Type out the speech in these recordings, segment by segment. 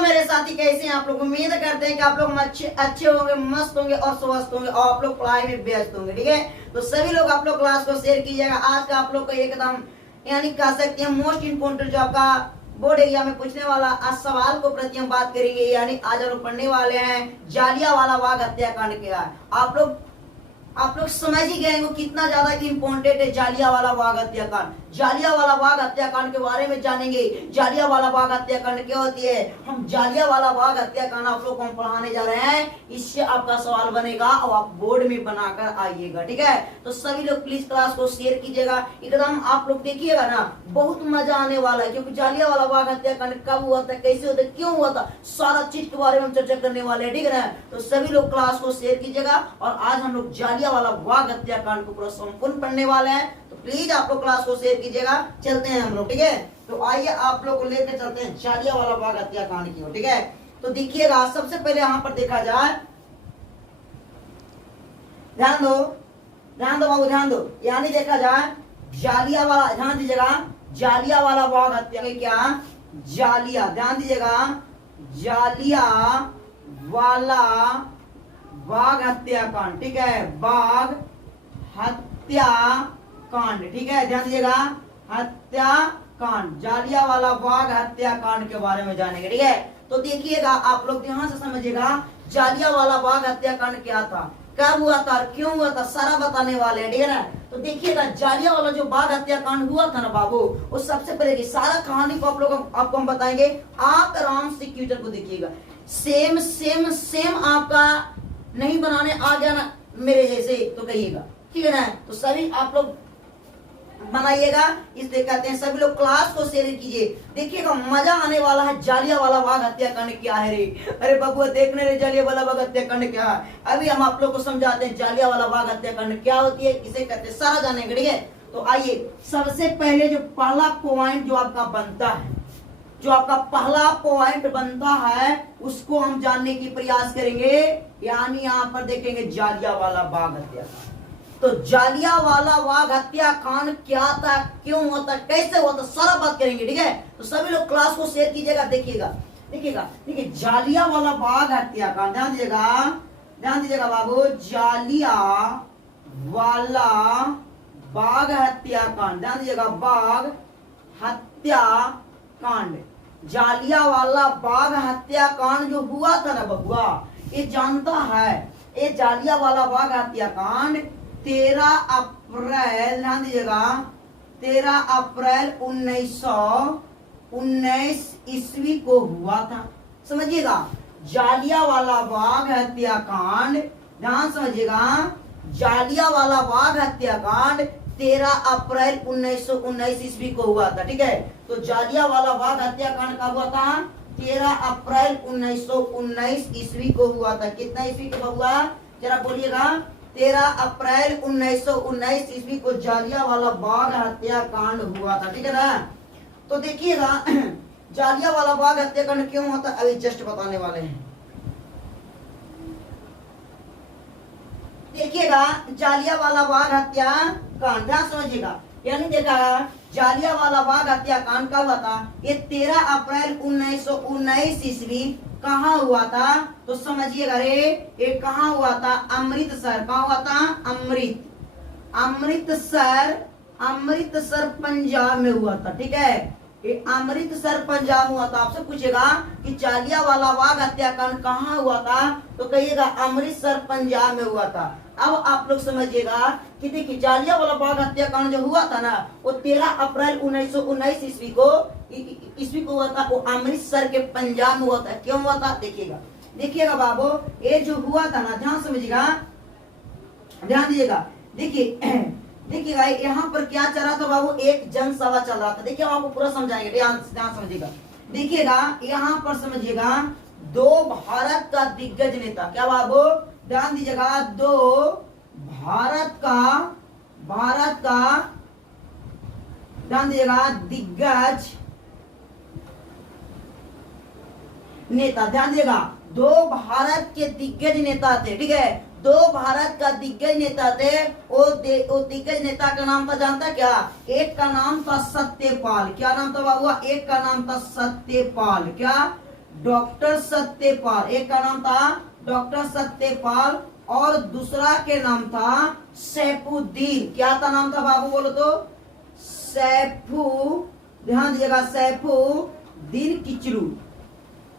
मेरे साथी, कैसे हैं आप लोग? उम्मीद करते हैं कि आप लोग अच्छे होंगे, मस्त होंगे और स्वस्थ होंगे और आप लोग पढ़ाई में व्यस्त होंगे। ठीक है, तो सभी लोग आप लोग क्लास को शेयर कीजिएगा। आज का आप लोग का एकदम यानी कह सकते हैं मोस्ट इम्पोर्टेंट जो आपका बोर्ड एरिया में पूछने वाला आज सवाल को प्रति हम बात करेंगे। यानी आज हम लोग पढ़ने वाले हैं जालियांवाला बाग हत्याकांड के। आप लोग समझ ही गए वो कितना ज्यादा इम्पोर्टेंट है जालियांवाला बाग हत्याकांड। जालियांवाला बाग हत्याकांड के बारे में जानेंगे। जालियांवाला बाग हत्याकांड क्या होती है, हम जालियांवाला बाग हत्याकांड आप लोग को हम पढ़ाने जा रहे हैं। इससे आपका सवाल बनेगा और आप बोर्ड में बनाकर आइएगा। ठीक है, तो सभी लोग प्लीज क्लास को शेयर कीजिएगा। एकदम आप लोग देखिएगा ना, बहुत मजा आने वाला है, क्योंकि जालियांवाला बाग हत्याकांड कब हुआ था, कैसे होता, क्यों हुआ था, सारा चीज के बारे में हम चर्चा करने वाले हैं। ठीक है ना, तो सभी लोग क्लास को शेयर कीजिएगा। और आज हम लोग जालियांवाला बाग हत्याकांड को पूरा संपूर्ण पढ़ने वाले हैं, तो प्लीज आप लोग क्लास को शेयर कीजिएगा। चलते हैं हम लोग। ठीक है, तो आइए आप लोग को लेकर चलते हैं जालियांवाला बाग हत्याकांड की ओर। ठीक है, तो देखिएगा सबसे पहले यहाँ पर देखा जाए, ध्यान दो बाबू, ध्यान दो। यानी देखा जाए जालियांवाला, ध्यान दीजिएगा, जालियांवाला बाग हत्या में क्या, जालिया, ध्यान दीजिएगा, जालियांवाला बाग हत्याकांड। ठीक है, बाग हत्याकांड। ठीक है, ध्यान दीजिएगा, हत्याकांड, जालियांवाला बाग हत्याकांड के बारे में जानेंगे। ठीक है, तो देखिएगा आप लोग ध्यान से समझिएगा, जालियांवाला बाग हत्याकांड क्या था, कब हुआ था, क्यों हुआ था, सारा बताने वाले हैं। ठीक है ना, तो देखिएगा जालियांवाला जो बाग हत्याकांड हुआ था ना बाबू, वो सबसे पहले की सारा कहानी को आपको हम बताएंगे। आप आराम से क्वेश्चन को देखिएगा, सेम सेम सेम आपका नहीं बनाने आ गया ना मेरे जैसे तो कहिएगा। ठीक है ना, तो सभी आप लोग बनाइएगा, इसलिए कहते हैं सभी लोग क्लास को शेयर कीजिए। देखिएगा मजा आने वाला है। जालियांवाला बाग हत्याकांड क्या है रे, अरे बबुआ देखने रे जालियांवाला बाग हत्याकांड क्या है। अभी हम आप लोग को समझाते हैं जालियांवाला बाग हत्याकांड क्या होती है, किसे कहते हैं, सारा जानेंगे। ठीक है, तो आइए सबसे पहले जो पहला पॉइंट जो आपका बनता है, जो आपका पहला पॉइंट बनता है, उसको हम जानने की प्रयास करेंगे। यानी यहाँ पर देखेंगे जालियांवाला बाग हत्याकांड। तो जालियांवाला बाग हत्याकांड क्या था, क्यों हुआ था, कैसे हुआ था, सारा बात करेंगे। ठीक है, तो सभी लोग क्लास को शेयर कीजिएगा। देखिएगा देखिए जालियांवाला बाग हत्याकांड, ध्यान दीजिएगा बाबू, जालियांवाला बाग हत्याकांड, ध्यान दीजिएगा, बाग हत्याकांड, जालियांवाला बाग हत्याकांड जो हुआ था ना बबुआ, ये जानता है, ये जालियांवाला बाग हत्याकांड 13 अप्रैल, ध्यान दीजिएगा, 13 अप्रैल 1919 ईस्वी को हुआ था। समझिएगा, जालियांवाला बाग हत्याकांड, ध्यान समझिएगा, जालियांवाला बाग हत्याकांड 13 अप्रैल 1919 ईस्वी को हुआ था। ठीक है, तो जालियांवाला बाग हत्याकांड कब हुआ था, 13 अप्रैल 1919 ईस्वी को हुआ था। कितना ईस्वी को हुआ, जरा बोलिएगा, 13 अप्रैल 1919 ईस्वी को जालियांवाला बाग हत्याकांड हुआ था। ठीक है ना, तो देखिएगा जालियांवाला बाग हत्याकांड क्यों हुआ था, अभी जस्ट बताने वाले हैं। देखिएगा जालियांवाला बाग हत्याकांड, ध्यान समझिएगा, यानी देखा जालियांवाला बाग हत्याकांड कब हुआ था, ये 13 अप्रैल 1919 ईस्वी कहाँ हुआ था, तो समझिएगा रे, ये कहाँ हुआ था, अमृतसर। कहाँ हुआ था, अमृतसर पंजाब में हुआ था। ठीक है, ये अमृतसर पंजाब हुआ था। आपसे पूछेगा कि जालियांवाला बाग हत्याकांड कहाँ हुआ था, तो कहिएगा अमृतसर पंजाब में हुआ था। अब आप लोग समझिएगा कि देखिए जालियांवाला बाग हत्याकांड जो हुआ था ना, वो 13 अप्रैल 1919 ईस्वी को हुआ था, वो अमृतसर के पंजाब में हुआ था। क्यों हुआ था, देखिएगा बाबू, ये जो हुआ था ना, ध्यान समझिएगा, ध्यान दीजिएगा, देखिएगा यहाँ पर क्या चल रहा था बाबू, एक जनसभा चल रहा था। देखिए हम आपको पूरा समझाएंगे, ध्यान समझिएगा। देखिएगा यहाँ पर समझिएगा, दो भारत का दिग्गज नेता, क्या बाबू, ध्यान दीजिएगा, दो भारत का ध्यान दीजिएगा, दिग्गज नेता, ध्यान दीजिएगा, दो भारत के दिग्गज नेता थे। ठीक है, दो भारत का दिग्गज नेता थे। वो दिग्गज नेता का नाम था, जानता क्या, एक का नाम था सत्यपाल। क्या नाम था बाबू, एक का नाम था सत्यपाल। क्या, डॉक्टर सत्यपाल, एक का नाम था डॉक्टर सत्यपाल और दूसरा के नाम था सैफुद्दीन। क्या था नाम था बाबू, बोलो तो? सैफू, ध्यान दीजिएगा, सैफुद्दीन किचलू।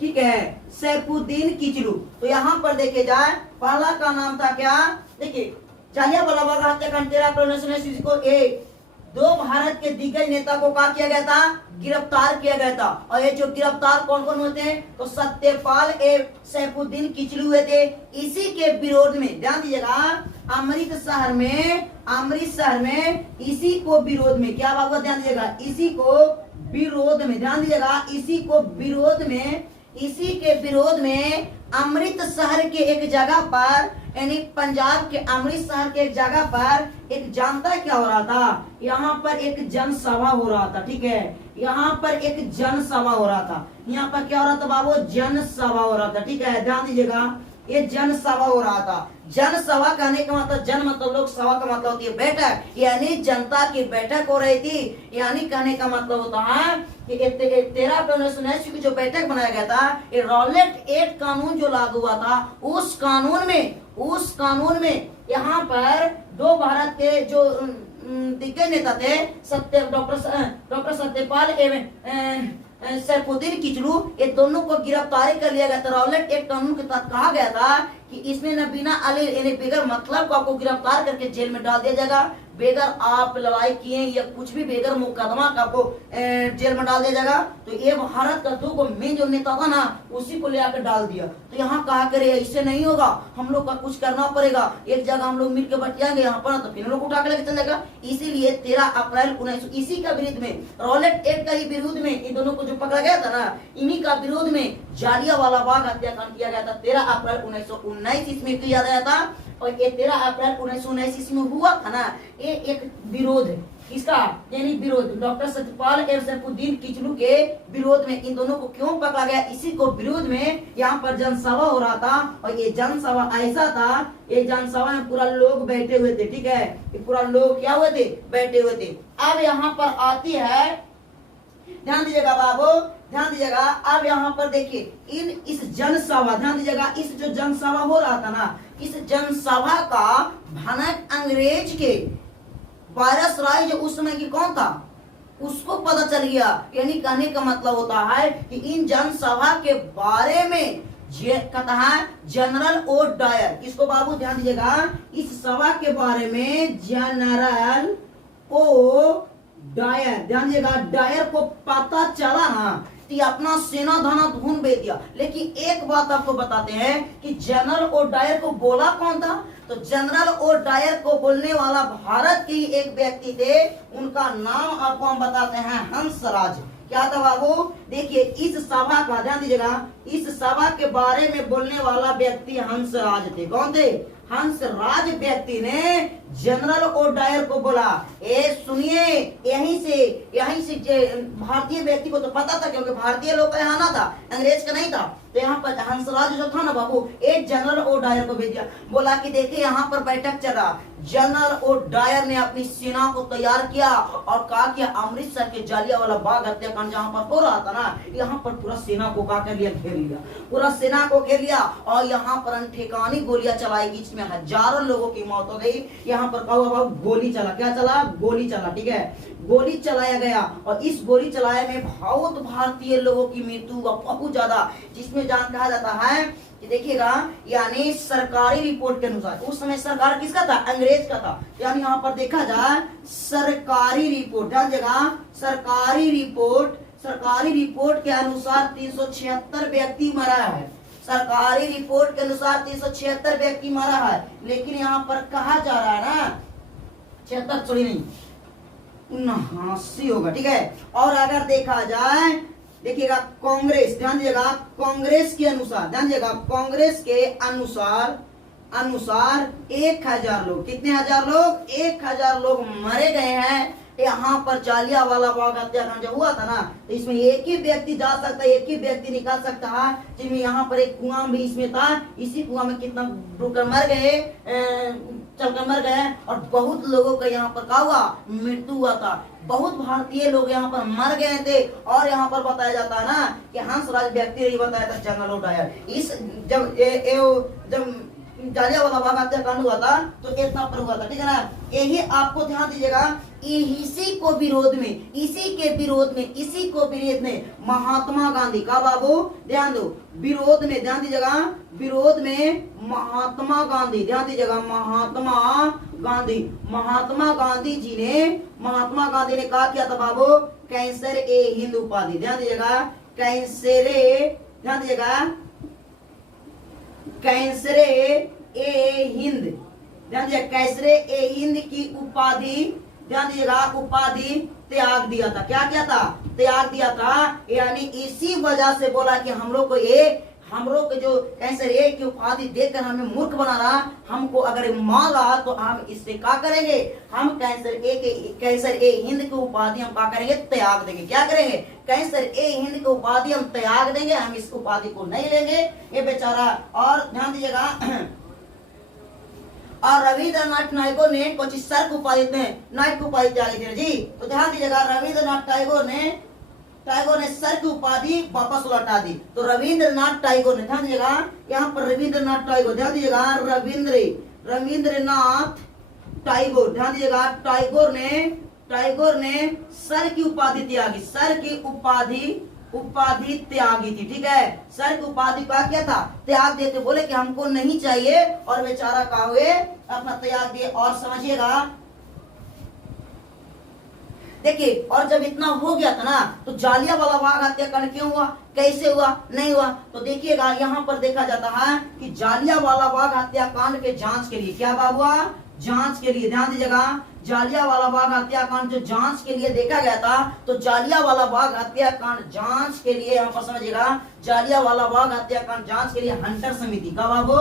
ठीक है, सैफुद्दीन किचलू। तो यहाँ पर देखे जाए, पहला का नाम था क्या, देखिए जालियांवाला बाग हत्याकांड 13 अप्रैल 1919 को एक दो भारत के दिग्गज नेता को क्या किया गया था, गिरफ्तार किया गया था। और ये जो गिरफ्तार कौन कौन हुए थे, तो सत्यपाल एवं सैफुद्दीन किचलू हुए थे। इसी के विरोध में, ध्यान दीजिएगा, अमृतसर में इसी को विरोध में, क्या बाबू ध्यान दीजिएगा, इसी को विरोध में, ध्यान दीजिएगा, इसी के विरोध में अमृतसर के एक जगह पर, यानी पंजाब के अमृतसर के एक जगह पर एक जानता क्या हो रहा था, यहाँ पर एक जनसभा हो रहा था। ठीक है, यहाँ पर एक जनसभा हो रहा था। यहाँ पर क्या हो रहा था बाबू, जनसभा हो रहा था। ठीक है, ध्यान दीजिएगा, ये जनसभा हो रहा था। जनसभा कहने का मतलब, जन मतलब लोग, सभा का मतलब होती है बैठक, यानी जनता की बैठक हो रही थी। यानी कहने का मतलब होता है कि 13 अप्रैल 1979 की जो बैठक बनाया गया था, ये रॉलेट एक्ट कानून जो लागू हुआ था, उस कानून में यहाँ पर दो भारत के जो दिग्गज नेता थे, डॉक्टर सत्यपाल एवं सैफुद्दीन किचलू, ये दोनों को गिरफ्तारी कर लिया गया था। रॉलेट एक्ट कानून के तहत कहा गया था कि इसमें न बिना यानी बेगर मतलब को आपको गिरफ्तार करके जेल में डाल दिया जाएगा, बेगर आप लड़ाई किए या कुछ भी बेगर मुकदमा का आपको जेल में डाल दिया जाएगा। तो ये भारत का दो को मेन जो नेता था ना, उसी को ले आकर डाल दिया। तो यहाँ कहा करे इससे नहीं होगा, हम लोग का कुछ करना पड़ेगा, एक जगह हम लोग मिलकर बटियाएंगे यहाँ पर, तो फिर लोग उठा के लेके चलेगा। इसीलिए 13 अप्रैल 1900 इसी का विरोध में, रॉलेट एक्ट का ही विरोध में इन दोनों को जो पकड़ा गया था ना, इन्हीं का विरोध में जालियांवाला बाग हत्याकांड किया गया था। 13 अप्रैल 1919 इसमें किया गया था। और ये 13 अप्रैल 1919 इसमें हुआ था ना, ये एक विरोध है इसका, यानी विरोध डॉक्टर सत्यपाल एवं सैफुद्दीन किचलू के विरोध में इन दोनों को क्यों पकड़ा गया, इसी को विरोध में यहाँ पर जनसभा हो रहा था। और ये जनसभा ऐसा था, ये जनसभा में पूरा लोग बैठे हुए थे। ठीक है, ये पूरा लोग क्या हुए थे, बैठे हुए थे। अब यहाँ पर आती है, ध्यान दीजिएगा बाबू, ध्यान दीजिएगा, अब यहाँ पर देखिए इस जनसभा, ध्यान दीजिएगा, इस जो जनसभा हो रहा था ना, इस जनसभा का भनक अंग्रेज के वायसराय जो उस समय की कौन था, उसको पता चल गया। यानी कहने का मतलब होता है कि इन जनसभा के बारे में कहता है जनरल ओ डायर, किसको बाबू ध्यान दीजिएगा, इस सभा के बारे में जनरल ओ डायर, ध्यान दीजिएगा, डायर को पता चला ना, अपना सेना धाना धून बेच दिया। लेकिन एक बात आपको बताते हैं कि जनरल ओ डायर को बोला कौन था, तो जनरल ओ डायर को बोलने वाला भारत के ही एक व्यक्ति थे, उनका नाम आपको हम बताते हैं हंसराज। क्या था बाबू, देखिए इस सभा का ध्यान दीजिएगा, इस सभा के बारे में बोलने वाला व्यक्ति हंसराज थे। कौन थे, हंसराज व्यक्ति ने जनरल ओ डायर को बोला, ए सुनिए, यहीं से भारतीय व्यक्ति को तो पता था, क्योंकि भारतीय लोग का यहाँ ना था, अंग्रेज का नहीं था। तो यहाँ पर हंसराज जो था ना बाबू, एक जनरल ओ डायर को भेज दिया, बोला कि देखिए यहाँ पर बैठक चल रहा। जनरल ओ डायर ने अपनी सेना को तैयार किया और कहा कि अमृतसर के जालियांवाला बाग हत्याकांड जहाँ पर हो रहा था ना, यहाँ पर पूरा सेना को क्या कर लिया, घेर लिया, पूरा सेना को घेर लिया और यहाँ पर अनठेकानी गोलियां चलाई, जिसमें हजारों लोगों की मौत हो गई। यहाँ पर गोली चला, क्या चला, गोली चला। ठीक है, गोली चलाया गया और इस गोली चलाए में बहुत भारतीय लोगों की मृत्यु हुआ, बहुत ज्यादा, जिसमें जान कहा जाता है कि देखिएगा, यानी सरकारी रिपोर्ट के अनुसार, उस समय सरकार किसका था, अंग्रेज का था। यानी यहाँ पर देखा जाए सरकारी रिपोर्ट, ध्यान दीजिएगा, सरकारी रिपोर्ट के अनुसार 376 व्यक्ति मरा है। सरकारी रिपोर्ट के अनुसार 376 व्यक्ति मरा है। लेकिन यहाँ पर कहा जा रहा है ना, 76 सॉरी नहीं, 79 होगा। ठीक है, और अगर देखा जाए, देखिएगा कांग्रेस, ध्यान दीजिएगा, कांग्रेस के अनुसार, ध्यान दीजिएगा, कांग्रेस के अनुसार 1000 लोग, कितने हजार लोग, 1000 लोग मरे गए हैं। यहाँ पर जालियांवाला बाग हत्याकांड जब हुआ था ना, तो इसमें एक ही व्यक्ति जा सकता है, एक ही व्यक्ति निकाल सकता है, जिनमें यहाँ पर एक कुआं भी इसमें था। इसी कुआं में कितना डूबकर मर गए, चलकर मर गए और बहुत लोगों का यहाँ पर क्या हुआ, मृत्यु हुआ था। बहुत भारतीय लोग यहाँ पर मर गए थे। और यहाँ पर बताया जाता है ना कि हंसराज व्यक्ति ने बताया था जनरल उठाया। इस जब जालियांवाला बाग हत्याकांड हुआ था तो इतना पर हुआ था, ठीक है ना। यही आपको ध्यान दीजिएगा, इसी को विरोध में, इसी को विरोध में महात्मा गांधी का, बाबू ध्यान दो, विरोध में ध्यान दीजिएगा, विरोध में महात्मा गांधी, ध्यान दीजिएगा, महात्मा गांधी ने कहा किया था बाबू, कैंसर ए हिंद उपाधि, ध्यान दीजिएगा, कैंसरे ए हिंद, ध्यान दीजिएगा, कैंसरे ए हिंद की उपाधि, ध्यान दीजिएगा, उपाधि त्याग दिया था। क्या किया था, त्याग दिया था। यानी इसी वजह से बोला कि हम लोग को जो कैंसर ए की उपाधि देकर हमें मूर्ख बना रहा, हमको अगर मार रहा तो हम इससे क्या करेंगे, हम कैंसर ए हिंद की उपाधि हम क्या करेंगे, त्याग देंगे। क्या करेंगे, कैंसर ए हिंद की उपाधि हम त्याग देंगे, हम इस उपाधि को नहीं लेंगे, ये बेचारा। और ध्यान दीजिएगा, और रविंद्रनाथ टैगोर ने कुछ सर की उपाधि त्यागी थी जी। तो ध्यान दीजिएगा, रविंद्रनाथ टैगोर ने सर की उपाधि वापस लौटा दी। तो रविंद्रनाथ टैगोर ने, ध्यान दीजिएगा, यहाँ पर रविंद्रनाथ टैगोर, ध्यान दीजिएगा, रविंद्रनाथ टैगोर, ध्यान दीजिएगा, टैगोर ने सर की उपाधि त्यागी, सर की उपाधि त्यागी थी, ठीक है। सर की उपाधि का क्या था, त्याग देते, बोले कि हमको नहीं चाहिए, और बेचारा का हुए अपना त्याग दिए। और समझिएगा, देखिए, और जब इतना हो गया था ना, तो जालियांवाला बाग हत्याकांड क्यों हुआ, कैसे हुआ, नहीं हुआ, तो देखिएगा, यहाँ पर देखा जाता है कि जालियांवाला बाग हत्याकांड के जांच के लिए क्या हुआ, जांच के लिए, ध्यान दीजिएगा, जालियांवाला बाग हत्याकांड जो जांच के लिए देखा गया था, तो जालियांवाला बाग हत्याकांड जांच के लिए, यहाँ पर समझिएगा, जालियांवाला बाग हत्याकांड जांच के लिए हंटर समिति का, बाबू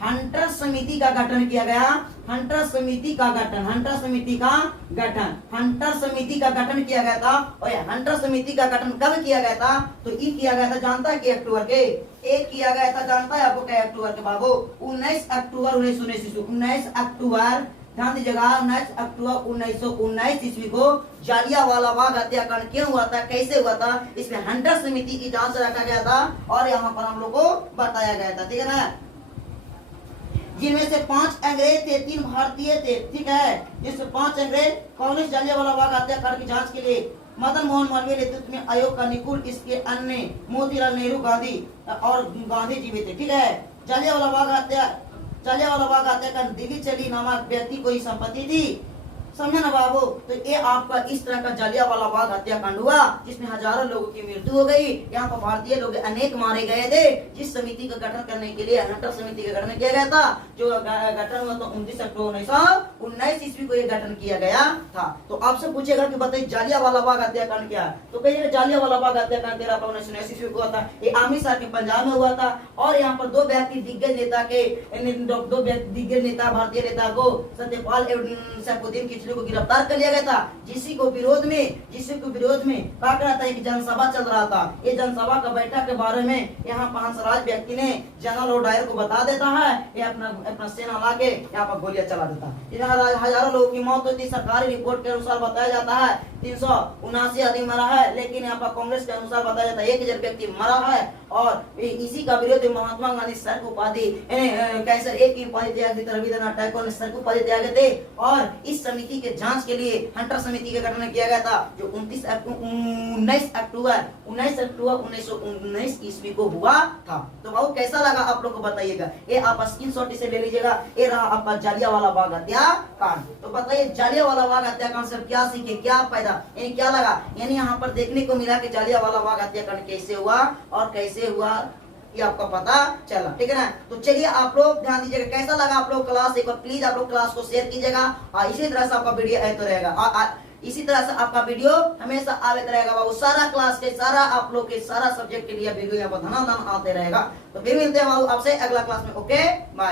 हंटर समिति का गठन किया गया। हंटर समिति का गठन किया गया था। और हंटर समिति का गठन कब किया गया था, तो ये किया गया था, जानता है कि अक्टूबर के एक किया गया था, जानता है आपको क्या अक्टूबर के, बाबू 19 अक्टूबर 1919 ध्यान दीजिएगा, 19 अक्टूबर 1919 ईस्वी को जालियांवाला बाग हत्याकांड क्यों हुआ था, कैसे हुआ था, इसमें हंटर समिति की जांच रखा गया था। और यहाँ पर हम लोग को बताया गया था, ठीक है ना, जिनमें से 5 अंग्रेज थे, 3 भारतीय थे, ठीक है। जिसमें 5 अंग्रेज कांग्रेस जालियांवाला बाग हत्याकांड की जांच के लिए मदन मोहन मालवीय नेतृत्व में आयोग का निकुल, इसके अन्य मोतीलाल नेहरू, गांधी और गांधी जी भी थे, ठीक है। जालियांवाला बाग हत्याकांड दिल्ली चली नामक व्यक्ति को ही संपत्ति थी, समझे ना बाबू। तो ये आपका इस तरह का जालियांवाला बाग हत्याकांड हुआ, जिसमें हजारों लोगों की मृत्यु हो गई। यहाँ पर भारतीय लोग अनेक मारे गए थे। जिस समिति का गठन करने के लिए हंटर समिति का गठन किया गया था, जो गठन हुआ तो 29 अक्टूबर 1919 ईस्वी को ये गठन किया गया था। तो आपसे पूछेगा कि बताइए जालियांवाला बाग हत्याकांड क्या है, तो कहिए जालियांवाला बाग हत्याकांड 13 अप्रैल 1919 ईस्वी को हुआ था। ये अमृतसर के पंजाब में हुआ था। और यहाँ पर दो दिग्गज नेता भारतीय नेता को सत्यपाल एवं सैफुद्दीन किचलू को गिरफ्तार कर लिया गया था, जिसी को विरोध में क्या कर रहा था, एक जनसभा चल रहा था। ये जनसभा का बैठक के बारे में यहाँ पर हंसराज व्यक्ति ने जनरल डायर को बता देता है, ये अपना सेना ला के यहाँ पर गोलियां चला देता है। हजारों लोगों की मौत हुई थी। सरकारी रिपोर्ट के अनुसार बताया जाता है 379 आदमी मरा है, लेकिन यहाँ पर कांग्रेस के अनुसार बताया जाता है 1000 व्यक्ति मरा है। और इसी का विरोध महात्मा गांधी सर को उपाधि कैंसर एक की उपाधि त्याग दी, रविंद्रनाथ टैगोर ने सर को उपाधि त्याग थे। और इस समिति के जांच के लिए हंटर समिति का गठन किया गया था, जो 19 अक्टूबर 1919 ईस्वी को हुआ था। तो बाबू कैसा लगा आप लोग को बताइएगा, ये आप स्क्रीनशॉट इसे ले लीजिएगा। ये रहा आपका जालियांवाला बाग हत्याकांड। तो बताइए जालियांवाला बाग हत्याकांड से क्या सीखे, क्या फायदा, यानी क्या लगा, यानी यहाँ पर देखने को मिला कि जालियांवाला बाग हत्याकांड कैसे हुआ और कैसे हुआ ये आपका पता चला, ठीक है ना। तो चलिए आप लोग ध्यान दीजिएगा, कैसा लगा आप लोग क्लास, एक बार प्लीज आप लोग क्लास को शेयर कीजिएगा। और इसी तरह से आपका वीडियो तो रहेगा, इसी तरह से आपका वीडियो हमेशा आते रहेगा बाबू। सारा क्लास के सारा आप लोग के सारा सब्जेक्ट के लिए वीडियो यहाँ पर धनाधन आते रहेगा। तो फिर मिलते हैं बाबू आपसे अगला क्लास में। Okay bye.